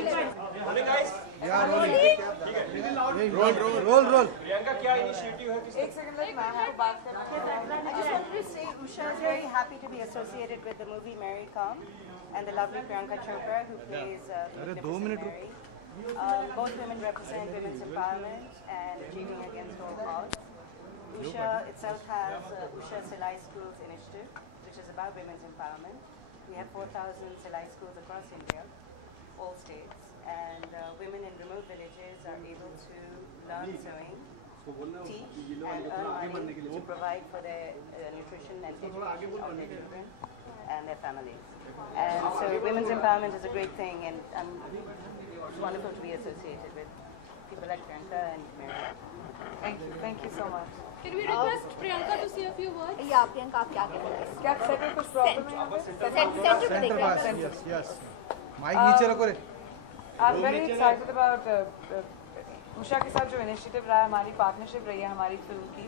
हमें गाइस यार रोल प्रियंका क्या इनिशिएटिव है? एक सेकंड लग मैं आपको बात करना I just wanted to say Usha is very happy to be associated with the movie Married Come and the lovely Priyanka Chopra who plays Magnificent Mary. Both women represent women's empowerment and achieving against all odds. Usha itself has Usha Silai Schools Initiative, which is about women's empowerment. We have 4,000 Silai schools across India, all states, and women in remote villages are able to learn sewing, teach, and earn money to provide for their nutrition and education of their children and their families. And so women's empowerment is a great thing, and it's wonderful to be associated with people like Priyanka and Mary. Thank you so much. Can we request Priyanka to say a few words? या प्रियंका आप क्या कह रहे हैं? क्या set में कुछ problem है? सेंटर पे देख सेंटर रहे पास हैं। यस माइक नीचे रखो रे I'm very excited about Usha के साथ जो इनिशिएटिव रहा है, हमारी पार्टनरशिप रही है हमारी फिल्म की,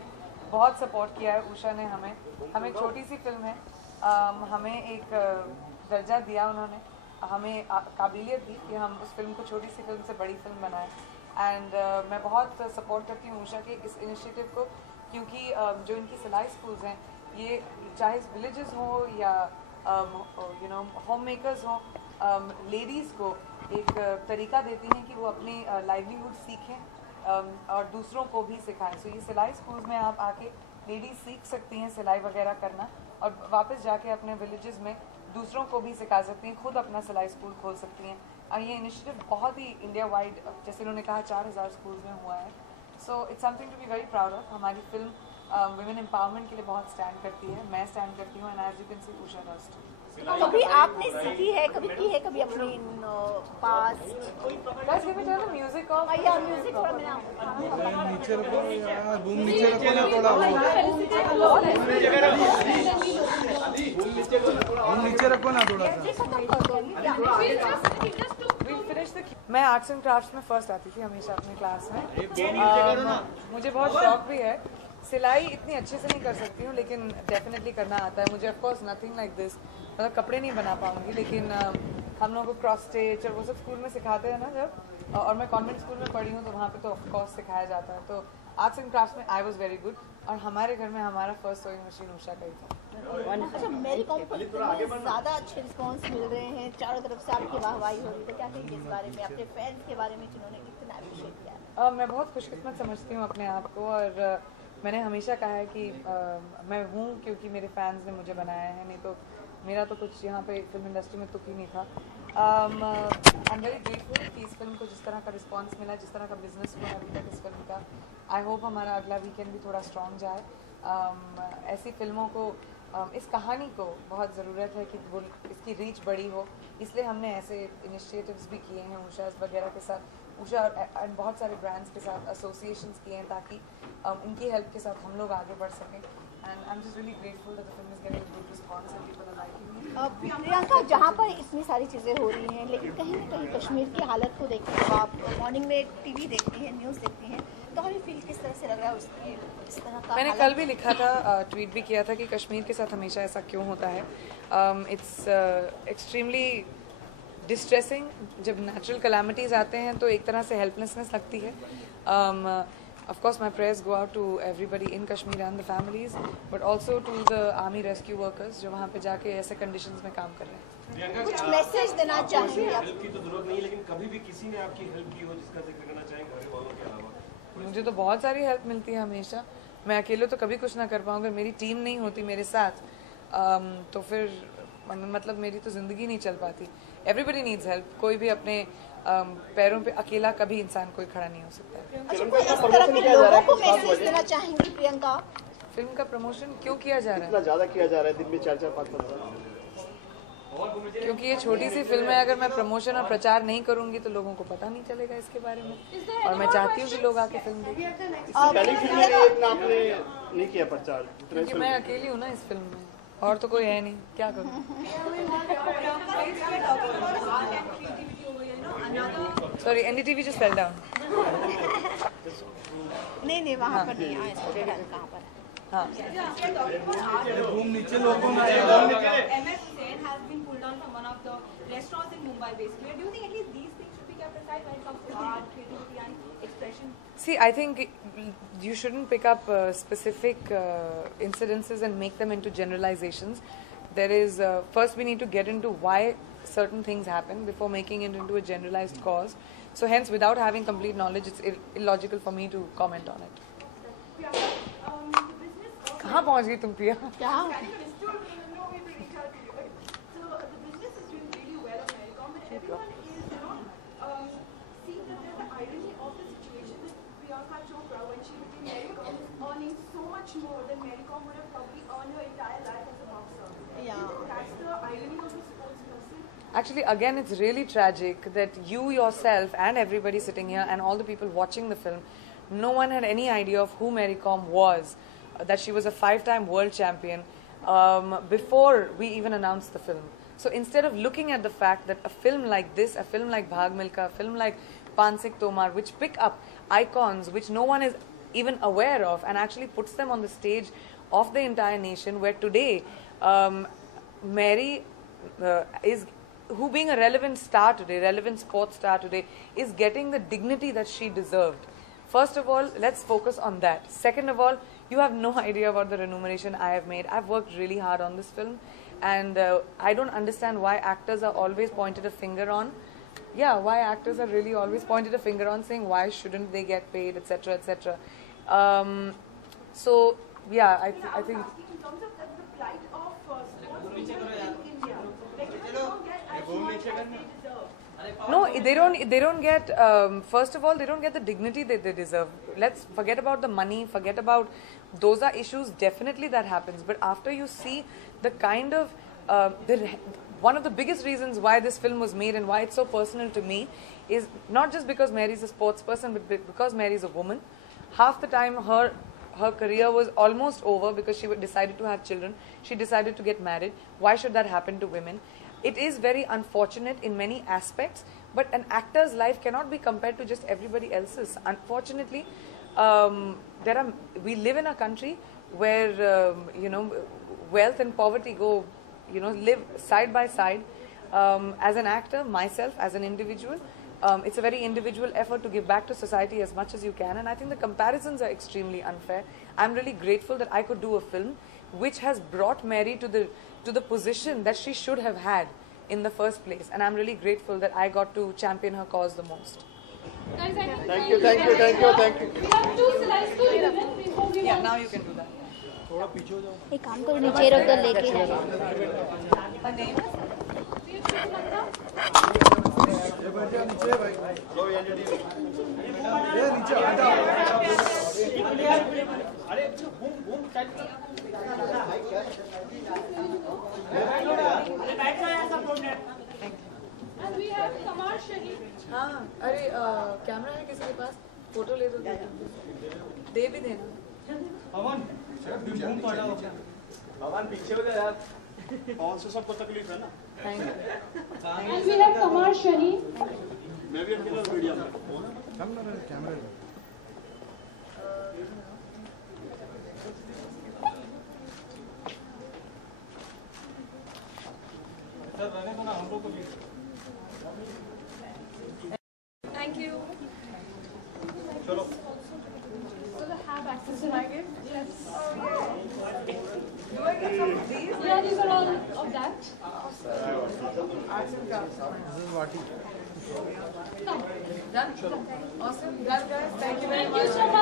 बहुत सपोर्ट किया है उषा ने हमें एक छोटी सी फिल्म है, हमें एक दर्जा दिया उन्होंने, हमें काबिलियत दी कि हम उस फिल्म को छोटी सी फिल्म से बड़ी फिल्म बनाएं। एंड मैं बहुत सपोर्ट करती हूँ उषा के इस इनिशिएटिव को, क्योंकि जो इनकी सिलाई स्कूल्स हैं, ये चाहे विलेजेस हो या होम मेकर्स हो, लेडीज़ को एक तरीका देती हैं कि वो अपनी लाइवलीहुड सीखें और दूसरों को भी सिखाएं। सो ये सिलाई स्कूल्स में आप आके लेडीज़ सीख सकती हैं सिलाई वगैरह करना, और वापस जाके अपने विलेजेस में दूसरों को भी सिखा सकती हैं, खुद अपना सिलाई स्कूल खोल सकती हैं। और ये इनिशिएटिव बहुत ही इंडिया वाइड, जैसे उन्होंने कहा, 4,000 स्कूल्स में हुआ है। So it's something to be very proud of. हमारी फिल्म वुमेन एम्पावरमेंट के लिए बहुत स्टैंड करती है, मैं स्टैंड करती हूँ, and as you can see Usha does too. कभी आपने सीखी है, कभी की है, कभी अपने past Guys, give me tell the music off. या म्यूजिक थोड़ा मेरा नीचे रखो यार बूम नीचे रखो ना थोड़ा बूम नीचे रखो ना थोड़ा सा। मैं आर्ट्स एंड क्राफ्ट्स में फर्स्ट आती थी हमेशा अपने क्लास में। मुझे बहुत शौक भी है, सिलाई इतनी अच्छे से नहीं कर सकती हूँ, लेकिन डेफिनेटली करना आता है मुझे। ऑफकोर्स नथिंग लाइक दिस, मतलब कपड़े नहीं बना पाऊंगी, लेकिन हम लोगों को क्रॉस स्टिच और वो सब स्कूल में सिखाते हैं ना जब, और मैं कॉन्वेंट स्कूल में पढ़ी हूँ तो वहाँ पे तो ऑफकोर्स सिखाया जाता है। तो आर्ट्स एंड क्राफ्ट्स में आई वॉज वेरी गुड, और हमारे घर में हमारा फर्स्ट सोइंग मशीन उषा का ही था। अच्छा, मेरी कॉम पर ज़्यादा अच्छे रिस्पॉन्स मिल रहे हैं, चारों तरफ से आपकी वाहवाही हो रही है, तो क्या कहेंगे इस बारे में, अपने फैंस के बारे में जिन्होंने इतना अप्रिशिएट किया? मैं बहुत खुशकिस्मत समझती हूँ अपने आप को, और मैंने हमेशा कहा है कि मैं हूँ क्योंकि मेरे फैंस ने मुझे बनाया है, नहीं तो मेरा तो कुछ यहाँ पे फिल्म इंडस्ट्री में तुक ही नहीं था। आई एम वेरी ग्रेटफुल कि इस फिल्म को जिस तरह का रिस्पांस मिला, जिस तरह का बिजनेस हुआ अभी तक इस फिल्म का, आई होप हमारा अगला वीकेंड भी थोड़ा स्ट्रॉन्ग जाए। ऐसी फिल्मों को, इस कहानी को बहुत ज़रूरत है कि वो इसकी रीच बड़ी हो, इसलिए हमने ऐसे इनिशिएटिव्स भी किए हैं उषा वगैरह के साथ, उषा एंड बहुत सारे ब्रांड्स के साथ एसोसिएशंस किए हैं, ताकि उनकी हेल्प के साथ हम लोग आगे बढ़ सकें। And I am just really grateful that the film is getting good response and people are liking it. Priyanka, जहाँ पर इतनी सारी चीज़ें हो रही हैं, लेकिन कहीं ना कहीं कश्मीर की हालत को देखते हो, आप मॉर्निंग में टीवी देखती हैं, न्यूज़ देखती हैं, तो हमें फील किस तरह से लग रहा है उसकी इस तरह का? मैंने कल भी लिखा था, ट्वीट भी किया था कि कश्मीर के साथ हमेशा ऐसा क्यों होता है। It's extremely distressing. जब नेचुरल कैलामिटीज़ आते हैं तो एक तरह से हेल्पलेसनेस लगती है। Of course, my prayers go out to everybody in Kashmir and the families, but also to the army rescue workers जो वहाँ पे जाके ऐसे conditions में काम कर रहे हैं। कुछ मैसेज देना चाहेंगे आप? हेल्प की तो जरूरत नहीं, लेकिन कभी भी किसी ने आपकी हेल्प की हो जिसका जिक्र करना चाहेंगे घर वालों के अलावा? मुझे तो बहुत सारी हेल्प मिलती है हमेशा, मैं अकेले तो कभी कुछ ना कर पाऊँ। अगर मेरी टीम नहीं होती मेरे साथ तो फिर मतलब मेरी तो ज़िंदगी नहीं चल पाती। एवरीबडी नीड्स हेल्प, कोई भी अपने पैरों पे अकेला कभी इंसान कोई खड़ा नहीं हो सकता। अच्छा, कोई इस तरह के लोगों को मैसेज देना चाहेंगी प्रियंका? फिल्म का प्रमोशन क्यों किया जा रहा है? इतना ज़्यादा किया जा रहा है, दिन में 4-4, 5-5 क्योंकि ये छोटी सी फिल्म है, अगर मैं प्रमोशन और प्रचार नहीं करूंगी तो लोगों को पता नहीं चलेगा इसके बारे में, और मैं चाहती हूँ कि लोग आके फिल्म देखें। पहली फिल्म में इतना आपने नहीं किया प्रचार, क्योंकि मैं अकेली हूँ ना इस फिल्म में, और तो कोई है नहीं, क्या करूँ। Sorry, NDTV just fell down. नहीं वहाँ पर नहीं आया, कहाँ पर? हाँ। बूम नीचे लोगों में MS Hussain has been pulled down from one of the restaurants in Mumbai basically. Do you think at least these things should be softer side when it comes to art, creativity, and expression? See, I think you shouldn't pick up specific incidences and make them into generalizations. There is, first we need to get into why certain things happen before making it into a generalized cause. So hence, without having complete knowledge, it's illogical for me to comment on it. कहाँ पहुँच गई तुम प्रिया? Earning so much more than Mary Kom would have probably earned her entire life as a boxer. Yeah. That's the irony of a sports person. Actually, again, it's really tragic that you yourself and everybody sitting here and all the people watching the film, no one had any idea of who Mary Kom was, that she was a 5-time world champion before we even announced the film. So instead of looking at the fact that a film like this, a film like Bhag Milkha, a film like Pansik Tomar, which pick up icons which no one is even aware of and actually puts them on the stage of the entire nation, where today Mary is, who being a relevant star today, relevant sports star today, is getting the dignity that she deserved. First of all, let's focus on that. Second of all, you have no idea about the remuneration I have made. I've worked really hard on this film, and I don't understand why actors are always pointed a finger on. Yeah, why actors are really always pointed a finger on, saying why shouldn't they get paid, etc., etc. So yeah, I think. In terms of the plight of sports in India, like they don't get as much as they deserve. No, they don't get, first of all, they don't get the dignity that they deserve. Let's forget about the money, forget about, those are issues definitely that happens. But after you see the kind of, one of the biggest reasons why this film was made and why it's so personal to me is not just because Mary's a sports person, but because Mary's a woman. Half the time her career was almost over because she decided to have children. She decided to get married. Why should that happen to women? It is very unfortunate in many aspects, but an actor's life cannot be compared to just everybody else's. Unfortunately, we live in a country where wealth and poverty go, live side by side. As an actor, myself, as an individual, it's a very individual effort to give back to society as much as you can, and I think the comparisons are extremely unfair. I'm really grateful that I could do a film which has brought Mary to the position that she should have had in the first place, and I'm really grateful that I got to champion her cause the most. Guys, I think Thank you. we have two slides to women before we Yeah, now you can do that. एक काम करो नीचे रख कर लेके जाओ. Her name is? ये बैठ जा नीचे भाई. ये नीचे आ जाओ. And we have Kamar Sharif. हाँ, अरे कैमरा है किसी के पास? फोटो ले दो. दे भी देना. भगवान पीछे हो जा यार. कौन से सबको तकलीफ है ना? Thank you. And we have Kamar Sharif. मैं भी अकेला वीडियो में. हम ना कैमरा. Thank you. चलो. So they have access to my gift. Yes. Do I get some of these? Yeah, these are all of that. Arts and crafts. This is Vati. Done? Awesome. Done, guys. Thank you very much. Thank you so much.